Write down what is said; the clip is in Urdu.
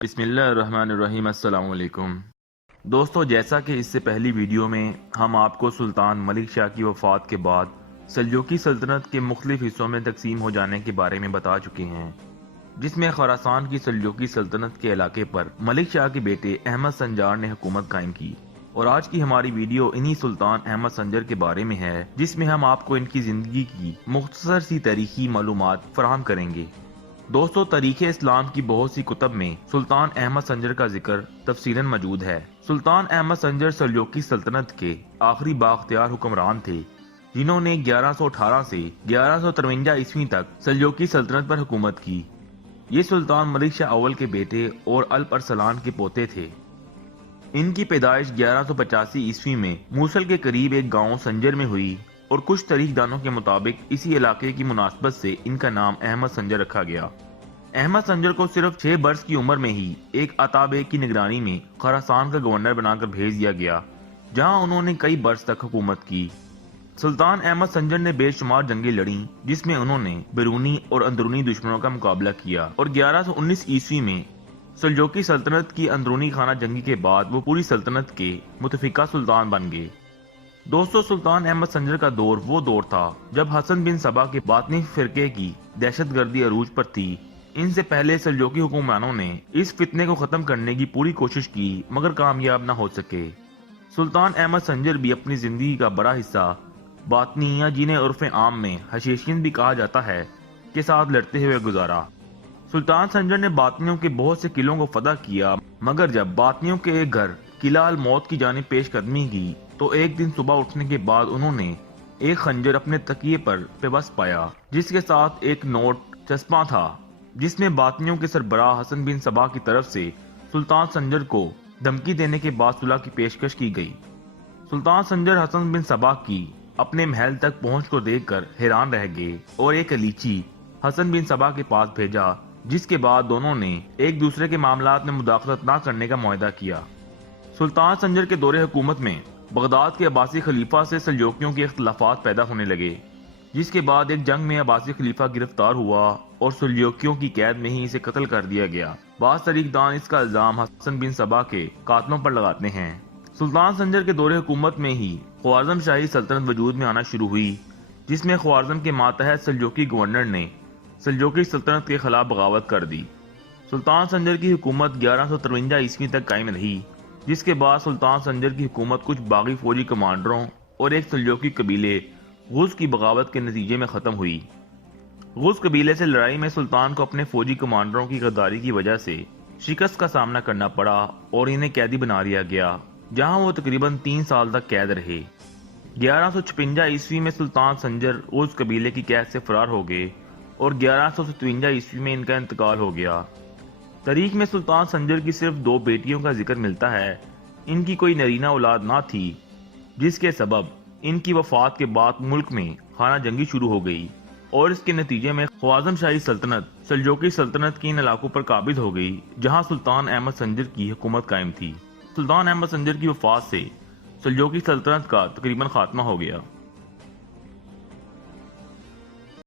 بسم اللہ الرحمن الرحیم۔ السلام علیکم دوستو، جیسا کہ اس سے پہلی ویڈیو میں ہم آپ کو سلطان ملک شاہ کی وفات کے بعد سلجوقی سلطنت کے مختلف حصوں میں تقسیم ہو جانے کے بارے میں بتا چکے ہیں، جس میں خراسان کی سلجوقی سلطنت کے علاقے پر ملک شاہ کے بیٹے احمد سنجار نے حکومت قائم کی۔ اور آج کی ہماری ویڈیو انہی سلطان احمد سنجر کے بارے میں ہے، جس میں ہم آپ کو ان کی زندگی کی مختصر سی تاریخی معلومات فراہم کریں گے۔ دوستو، تاریخ اسلام کی بہت سی کتب میں سلطان احمد سنجر کا ذکر تفصیلاً موجود ہے۔ سلطان احمد سنجر سلجوقی سلطنت کے آخری بااختیار حکمران تھے، جنہوں نے 1118 سے 1153 عیسوی تک سلجوقی سلطنت پر حکومت کی۔ یہ سلطان ملک شاہ اول کے بیٹے اور الپ ارسلان کے پوتے تھے۔ ان کی پیدائش 1185 عیسوی میں موصل کے قریب ایک گاؤں سنجر میں ہوئی، اور کچھ تاریخ دانوں کے مطابق اسی علاقے کی مناسبت سے ان کا نام احمد سنجر رکھا گیا۔ احمد سنجر کو صرف 6 برس کی عمر میں ہی ایک عطا بیگ کی نگرانی میں خراسان کا گورنر بنا کر بھیج دیا گیا، جہاں انہوں نے کئی برس تک حکومت کی۔ سلطان احمد سنجر نے بے شمار جنگیں لڑیں، جس میں انہوں نے بیرونی اور اندرونی دشمنوں کا مقابلہ کیا، اور 1119 عیسوی میں سلجوقی سلطنت کی اندرونی خانہ جنگی کے بعد وہ پوری سلطنت کے متفقہ سلطان بن گئے۔ دوستو، سلطان احمد سنجر کا دور وہ دور تھا جب حسن بن صبا کے باطنی فرقے کی دہشت گردی عروج پر تھی۔ ان سے پہلے سلجوقی حکمرانوں نے اس فتنے کو ختم کرنے کی پوری کوشش کی، مگر کامیاب نہ ہو سکے۔ سلطان احمد سنجر بھی اپنی زندگی کا بڑا حصہ باطنی، یا جنہیں عرف عام میں حشیشین بھی کہا جاتا ہے، کے ساتھ لڑتے ہوئے گزارا۔ سلطان سنجر نے باطنیوں کے بہت سے قلعوں کو فتح کیا، مگر جب باطنیوں کے ایک گھر قلعہ الموت کی جانب پیش قدمی کی تو ایک دن صبح اٹھنے کے بعد انہوں نے ایک خنجر اپنے تکیے پر پیوست پایا، جس کے ساتھ ایک نوٹ چسپاں تھا، جس میں باطنیوں کے سربراہ حسن بن صبا کی طرف سے سلطان سنجر کو دھمکی دینے کے بعد صلح کی پیشکش کی گئی۔ سلطان سنجر حسن بن صبا کی اپنے محل تک پہنچ کو دیکھ کر حیران رہ گئے اور ایک علیچی حسن بن صبا کے پاس بھیجا، جس کے بعد دونوں نے ایک دوسرے کے معاملات میں مداخلت نہ کرنے کا معاہدہ کیا۔ سلطان سنجر کے دور حکومت میں بغداد کے عباسی خلیفہ سے سلجوقیوں کے اختلافات پیدا ہونے لگے، جس کے بعد ایک جنگ میں عباسی خلیفہ گرفتار ہوا اور سلجوقیوں کی قید میں ہی اسے قتل کر دیا گیا۔ بعض تاریخ دان اس کا الزام حسن بن صبا کے قاتلوں پر لگاتے ہیں۔ سلطان سنجر کے دور حکومت میں ہی خوارزم شاہی سلطنت وجود میں آنا شروع ہوئی، جس میں خوارزم کے ماتحت سلجوقی گورنر نے سلجوقی سلطنت کے خلاف بغاوت کر دی۔ سلطان سنجر کی حکومت 1153 عیسوی تک قائم رہی، جس کے بعد سلطان سنجر کی حکومت کچھ باغی فوجی کمانڈروں اور ایک سلجوقی قبیلے غز کی بغاوت کے نتیجے میں ختم ہوئی۔ غز قبیلے سے لڑائی میں سلطان کو اپنے فوجی کمانڈروں کی غداری کی وجہ سے شکست کا سامنا کرنا پڑا اور انہیں قیدی بنا لیا گیا، جہاں وہ تقریباً 3 سال تک قید رہے۔ 1156 عیسوی میں سلطان سنجر غز قبیلے کی قید سے فرار ہو گئے اور 1157 عیسوی میں ان کا انتقال ہو گیا۔ تاریخ میں سلطان سنجر کی صرف 2 بیٹیوں کا ذکر ملتا ہے۔ ان کی کوئی نرینہ اولاد نہ تھی، جس کے سبب ان کی وفات کے بعد ملک میں خانہ جنگی شروع ہو گئی، اور اس کے نتیجے میں خوارزم شاہی سلطنت سلجوقی سلطنت کی ان علاقوں پر قابض ہو گئی، جہاں سلطان احمد سنجر کی حکومت قائم تھی۔ سلطان احمد سنجر کی وفات سے سلجوقی سلطنت کا تقریباً خاتمہ ہو گیا۔